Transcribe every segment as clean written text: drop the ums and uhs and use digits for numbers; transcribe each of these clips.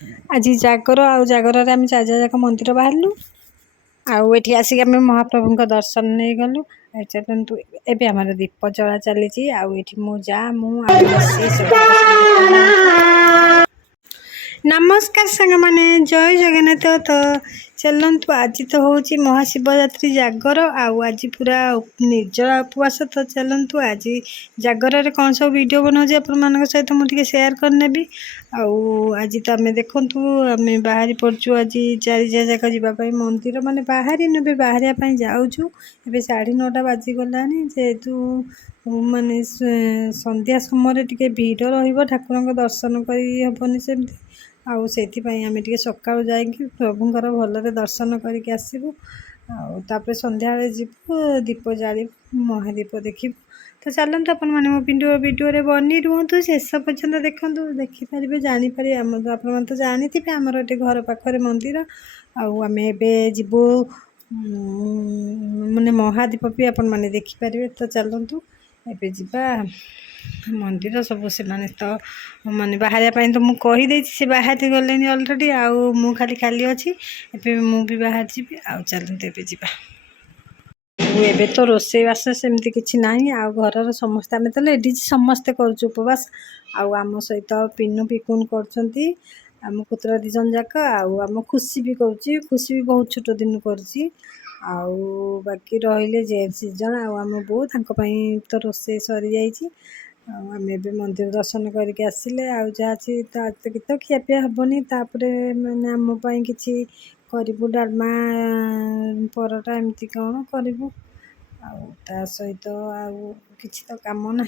आज जागर आगर आम चारिजाक मंदिर बाहरलु आठ आसिक आम महाप्रभु दर्शन नहीं गलु। चलतु एवं आम दीप जला चली मु जा नमस्कार सांग माने जय जगन्नाथ। तो चलतु आज तो हूँ महाशिवरात्रि जागर आज पूरा निर्जला उपवास। तो चलतु आज जागर कौन सब वीडियो बनाऊँ आप सहित मुझे सेयार करनेबी। आज तो आम देखु आम बाहरी पड़चु आज चारिजा जाक जावाई मंदिर माने बाहरी नुबे बाहर जाऊँ। ए 9:30 बाजिगला जेहेतु माने संध्या समय टे भीड़ ठाकुर दर्शन करनी सेमती आम टे सका जाकि प्रभुंर भलरे दर्शन करके आसबू। तापर संध्या जीवु दीप जालू महादीप देखू। तो चलते अपन मैंने मो वीडियो बनी रुहतु शेष पर्यटन देखूँ देखिपारे जानीपारे आम आप तो जानी थे आमर ये घर पाखे मंदिर आम एबू माने महादीप भी आपण मैंने देखिपारे। तो चलतु एबे जीवा मंदिर सब से माने तो माने बाहर तो मुझे कहीदे से बाहर गले अलरेडी मु खाली खाली अच्छी एबे मु भी बाहर जी चलते एबे जीवा। एबे तो रोसे बास सेमती किसी ना घर समस्ते आम तो लेडीज समस्ते करुँ उपवास आम सहित पिनु पिकुन कर आम पुतरा 2 जन जाक आम खुशी भी करुँची खुशी भी बहुत छोट दिन कर बाकी रहिले जेन्ट्स 2 जन आम बो तो रोसे सरी जाइए। आम ए मंदिर दर्शन करके आसिले आज तो खियापिया हेनी मैंने आमपाई कि करूँ डालमा परोटा एमती कौन करूँ सहित कि तो कम ना।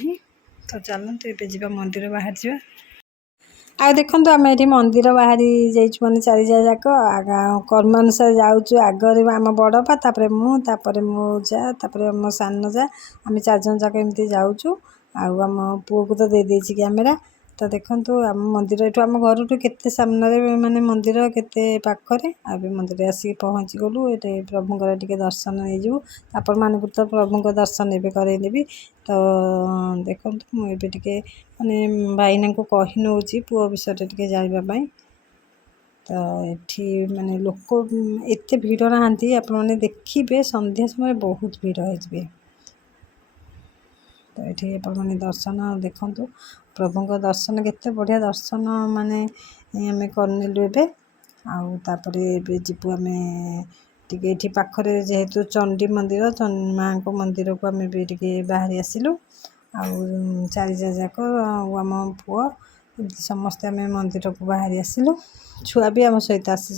तो चलते ए जा मंदिर बाहर जा देखु आम ये मंदिर बाहरी जाने चारिजा जाक कर्मानुसार जाऊँ आगे आम बड़पा तापर मो जा मो सान जा आम 4 जन जाक एमती जाऊँ आम पुओ को तो दे देछि कैमेरा। तो देखु आम मंदिर ये आम घर के सामने माने मंदिर केते पाखरे मंदिर आसिक पहुँची गलु। ये प्रभुंर टे दर्शन नहीं जाऊ आपण मानक तो प्रभु दर्शन एवं करदेवी। तो देखु मुझे टे माने भाईना को कही नौ पुओ विषय टे जानापी। तो ये माने लोक एत भीड़ नहांती आपण मैंने देखिए संध्या समय बहुत भीड़ हो। तो ये मैंने दर्शन देखु प्रभु दर्शन केते बढ़िया दर्शन माने आम करनेलु एबे जीवु आम टे पाखरे जेहेतु चंडी मंदिर माँ को मंदिर को आम भी टे बाहरी आसिलु चारिजा जाक आम पुओ समस्ते आम मंदिर को बाहरी आसिलु छुआ भी आम सहित आसी।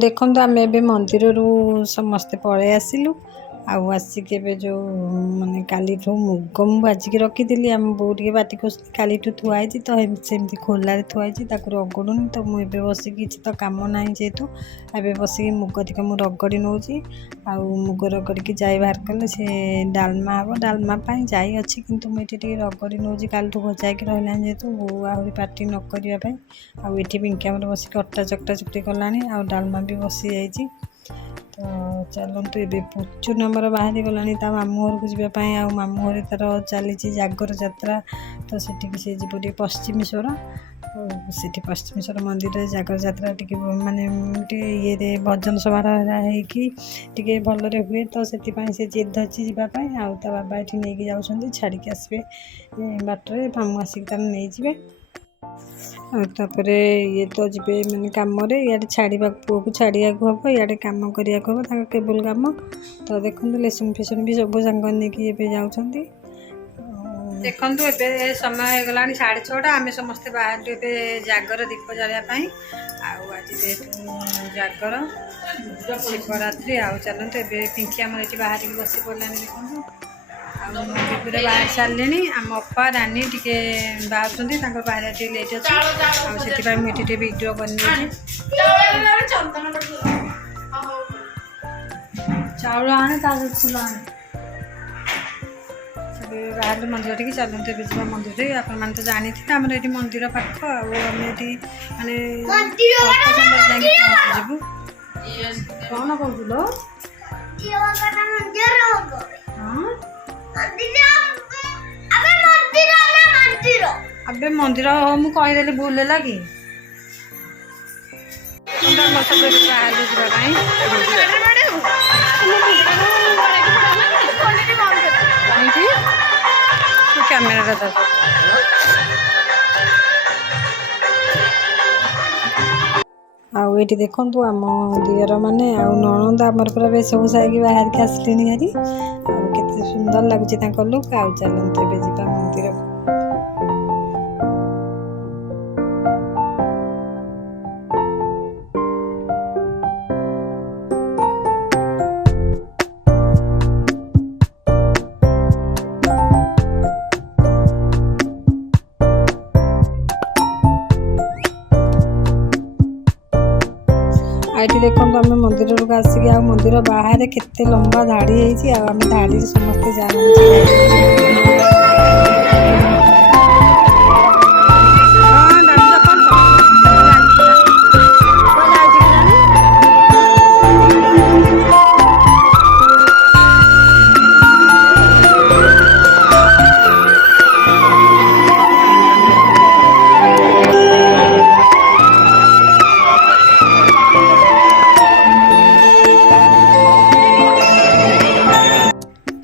देखो आम ए मंदिर समस्ते पलि आसिलु आसिक जो माने काली मुग मु भाजिक रखी आम बो टे बाटी खोसी काली थुआई तो सेमती खोलार थुआई रगड़ूनी। तो मुझे बसिक किसी तो कम ना जेहेतु ए बसिक मुग टिके मुझे रगड़ी नौ मुग रगड़ी जाई बाहर कले से डालमा हम डालमा जाई अच्छी कि मुझे रगड़ी नौ काली भजाक रहा जेहेतु बो आहरी पार्टी न करने आठी पिंकामर बसिक अटा चकटा चुकटी कलानी डालमा भी बसी जाइए। तो चलतु ए पुचुन आमर बाहरी गला मामू घर को जावाई मामू घर तार चली जागर जात्रा। तो सेठी से जीव पश्चिमेश्वर से पश्चिमेश्वर मंदिर जागर जात्रा टी माने ये भजन समारोह होती भलरे हुए। तो से जिद धरती जावाई बाबा ये नहीं जाऊँ छाड़ी आसबे बाटर मामू आसिक तार नहीं जाए। तापर ये तो जीवे मैंने कम इे छाड़ा पुओ को छाड़ा हम इे कम करने हम केबल कम तो देखो लेसन फेसन भी सब सांग नहीं जाऊँ देखु ए समय हो गला 6:30 आम समस्ते बाहर ए जागर दीप जलायापाई आज जेहेतु जागर शिवरात्रि आउ चलते ए पिंकी आम ये बाहर बस पड़ा देखो पूरा बाहर सारे आम अप्पा रानी टे बाहर बाहर टे लेट अच्छे से मुझे वीडियो करनी चाउल आने फूल आने बाहर मंदिर टी चलते जा मंदिर आप तो जानी थे आम ये मंदिर पाख आम ये मानते पहुँचू कौन कहूँ अबे मंदिर मुझे कहीदेली भूल है कि कैमेरा आउे देखु आम दियर माने नणंद आमर पूरा बेस भूषाई बाहर के आसले हारी केते सुंदर लगुच लुक आउ चलते जा मंदिर को ये देखो आम मंदिर को आसिक आ मंदिर बाहर केते लंबा धाड़ी है आम धाड़ी समस्ते जाने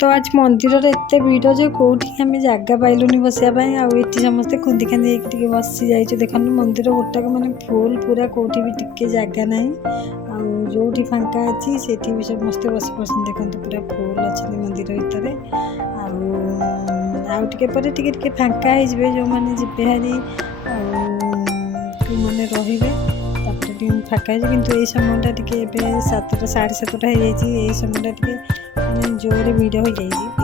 तो आज मंदिर एत भिड़ जो कौटी आम जगह पाइलुनि बसापी आठी समस्ते खुंदी खांदी बसी जाइए देखो मंदिर गोटाक मैंने फुल पूरा कौटी भी टिके जगह ना जो फांका अच्छी से भी समस्ते बस पसंद देखते पूरा फुल अच्छे मंदिर भितर आउे फांका हो जो मैंने जी हारी मैंने रे फाँका कि समयटा टे 7टा 7:30 हो जाए समयटा टे जोर भिड़ हो जाए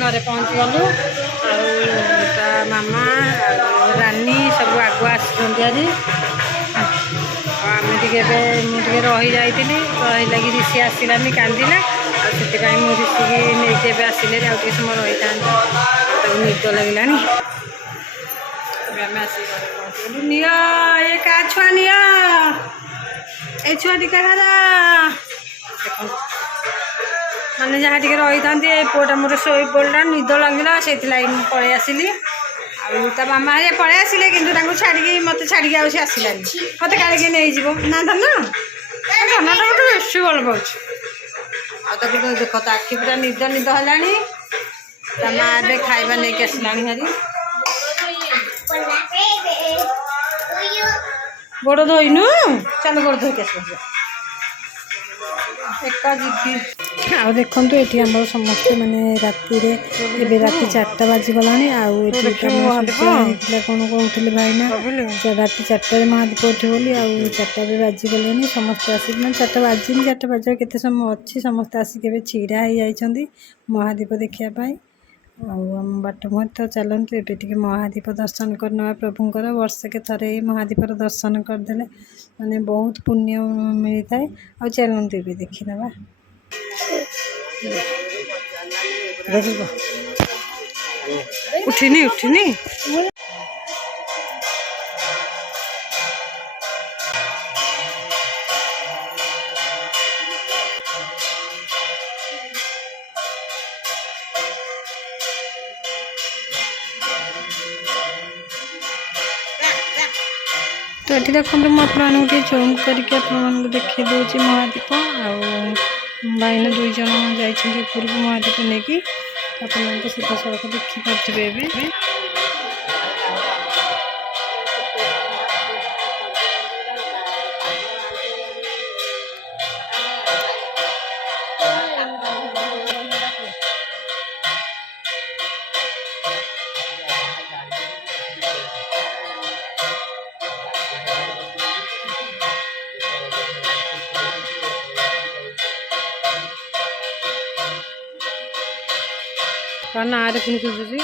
घरे पहुँची गलु मामा रानी सब आगुआ आसमें ଟିକେ ରହି ଯାଇଥିଲି ରହିଲାଗି ରିଷି ଆସିଲାନି କାନ୍ଦିଲା ଆଉ ସେଥିପାଇଁ ମୁଁ ରିଷିକି ନେଇକି ଏବେ ଆସିଲେ ଆଉ ଟିକେ ସମୟ ରହିଥାନ୍ତି ତାକୁ ନିଦ ଲାଗିଲାଣି ଆମେ ଆସିକି ଘରେ ପହଞ୍ଚିଗଲୁ ନିଅ ଏ କା ଛୁଆ ନିଅ ଏ ଛୁଆଟି କାହାର ଦେଖନ୍ତୁ ମାନେ ଯାହା ଟିକେ ରହିଥାନ୍ତି ଏ ପୁଅଟା ମୋର ଶୋଇ ପଡ଼ିଲା ନିଦ ଲାଗିଲା ସେଇଥିଲାଗି ମୁଁ ପଳେଇ ଆସିଲି ଆଉ ତା ମାମା ହେରିକା ପଳେଇ ଆସିଲେ କିନ୍ତୁ ତାଙ୍କୁ ଛାଡ଼ିକି ମୋତେ ଛାଡ଼ିକି ଆଉ ସେ ଆସିଲାନି ମୋତେ କାଳିକି ନେଇଯିବ ନା ଧନ ଧନଟା ଗୋଟେ ବେଶୀ ଭଲ ପାଉଛି ଆଉ ତାକୁ ତ ଦେଖ ତା ଆଖି ପୁରା ନିଦ ହେଲାଣି ତା ମା ଏବେ ଖାଇବା ନେଇକି ଆସିଲାଣି ଭାରି ଗୋଡ଼ ଧୋଇନୁ ଚାଲ ଗୋଡ଼ ଧୋଇକି ଆସିବ ଏକା ଯିବି ଆଉ ଦେଖନ୍ତୁ ଏଠି ଆମର ସମସ୍ତେ ମାନେ ରାତିରେ ଏବେ ରାତି 4ଟା ବାଜିଗଲାଣି ଆଉ ଏଠି ହେଇଥିଲା କ'ଣ କହୁଥିଲେ ଭାଇନା ରାତି 4ଟାରେ ମହାଦୀପ ଉଠିବ ବୋଲି ଆଉ 4ଟା ବି ବାଜିଗଲେଣି ସମସ୍ତେ ଆସିକି ମାନେ 4ଟା ବାଜିନି 4ଟା ବାଜିବା କେତେ ସମୟ ଅଛି ସମସ୍ତେ ଆସିକି ଏବେ ଛିଡ଼ା ହେଇଯାଇଛନ୍ତି ମହାଦୀପ ଦେଖିବା ପାଇଁ ଆଉ ଆମ ବାଟ ମୁହଁରେ ତ ଚାଲନ୍ତୁ ଏବେ ଟିକେ ମହାଦୀପ ଦର୍ଶନ କରିନେବା ପ୍ରଭୁଙ୍କର ବର୍ଷକେ ଥରେ ଏଇ ମହାଦୀପର ଦର୍ଶନ କରିଦେଲେ ମାନେ ବହୁତ ପୁଣ୍ୟ ମିଳିଥାଏ ଆଉ ଚାଲନ୍ତୁ ଏବେ ଦେଖିନେବା ଉଠିନି तो ये देखो मुझे आपको जूम करके आपको देखी दूसरी महादीप आईना 2 जन जाइए पूर्व महादीप नहीं कि आपको सीधा सड़क देखिपे ना पुणी खोजुची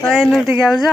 तो एनु टिके आउछ